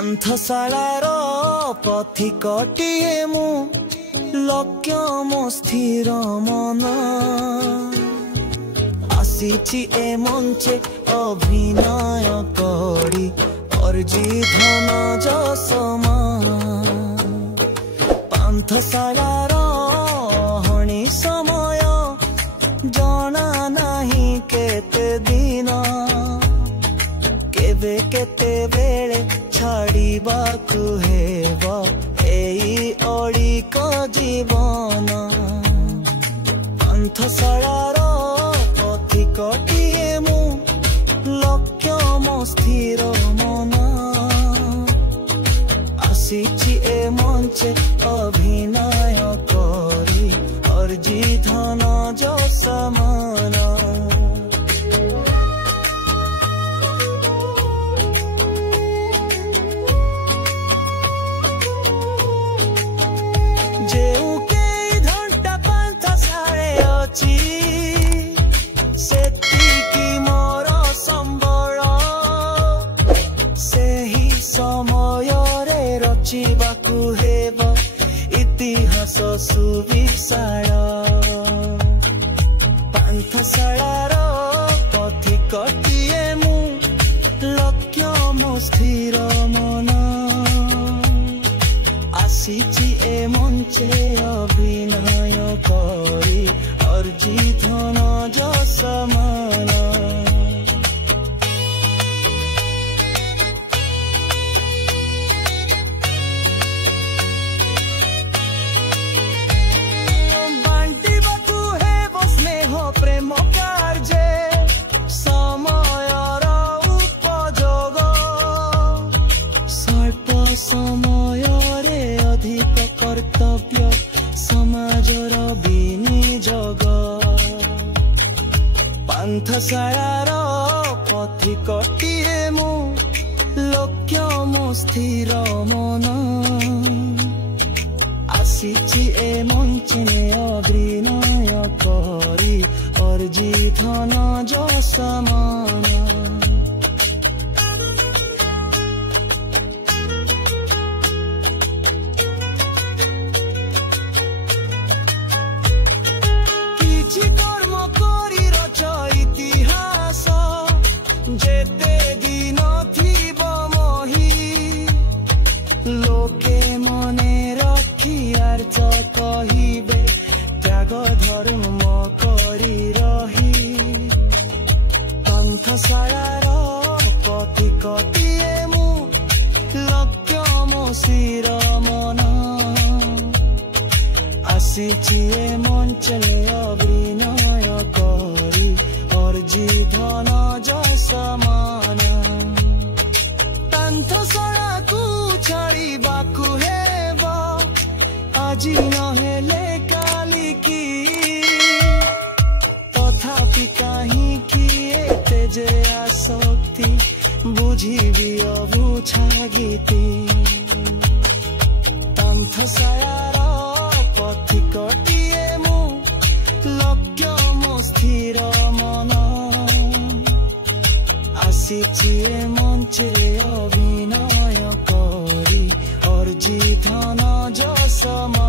ପାନ୍ଥଶାଳାର ପଥିକଟିଏ ମୁଁ ଲକ୍ଷ୍ୟ ମୋ ସ୍ଥିର ମନ ଆସିଛି ଏ ମଞ୍ଚେ ଅଭିନୟ କରି ଅର୍ଜି ଧନ ଯଶମାନ ପାନ୍ଥଶାଳାର ହଣି ସମୟ ଜଣା ନାହିଁ କେତେ ଦିନ କେବେ କେତେବେଳେ ଛାଡ଼ିବାକୁ ହେବ ଏଇ ଅଳିକ ଜୀବନ ପାନ୍ଥଶାଳାର ପଥିକଟିଏ ମୁଁ ଲକ୍ଷ୍ୟ ମୋ ସ୍ଥିର ମନ ଆସିଛି ଏ ମଞ୍ଚେ ଅଭିନୟ କରି ଅର୍ଜି ଧନ ଯଶମାନ ସେତିକି ମୋର ସମ୍ବଳ ସେହି ସମୟରେ ରଚିବାକୁ ହେବ ଇତିହାସ ସୁବିଶାଳ ପାନ୍ଥଶାଳାର ପଥିକଟିଏ ମୁଁ ଲକ୍ଷ୍ୟ ମୋ ସ୍ଥିର ମନ ଆସିଛି ଏ ମଞ୍ଚେ ଅଭିନୟ କରି ଅର୍ଜି ଧନ ଯଶମାନ ବାଣ୍ଟିବାକୁ ହେବ ସ୍ନେହ ପ୍ରେମ କାର୍ଯ୍ୟ ସମୟର ଉପଯୋଗ ସ୍ୱଳ୍ପ ସମୟରେ ଅଧିକ କର୍ତ୍ତବ୍ୟ ସମାଜର ବିନିଯୋଗ ପାନ୍ଥଶାଳାର ପଥିକଟିଏ ମୁଁ ଲକ୍ଷ୍ୟ ମୋ ସ୍ଥିର ମନ ଆସିଛି ଏ ମଞ୍ଚେ ଅଭିନୟ କରି ଅର୍ଜି ଧନ ଯଶମାନ কর্ম করি রচ ইতিহাস যেতে দিন থিব মহি লোকে মনে রখি আর্য কহিবে ত্যাগ ধর্ম করি রহি পান্থশাଳାର পথিকটিଏ ମୁଁ ଲକ୍ଷ୍ୟ ମୋ ଶିର ମନ ଆସିଛି ଏ ମଞ୍ଚେ ଅଭିନୟ କରି ଅର୍ଜି ଧନ ଯଶମାନ ପାନ୍ଥଶାଳାକୁ ଛାଡ଼ିବାକୁ ହେବ ଆଜି ନହେଲେ କାଲିକି ତଥାପି କାହିଁକି ଏତେ ଯେ ଆସକ୍ତି ବୁଝିବି ଅବୁଝା ଗୀତି ପାନ୍ଥଶାଳାର ପଥିକଟିଏ ମୁଁ ଲକ୍ଷ୍ୟ ମୋ ସ୍ଥିର ମନ ଆସିଛି ଏ ମଞ୍ଚେ ଅଭିନୟ କରି ଅର୍ଜି ଧନ ଯଶମାନ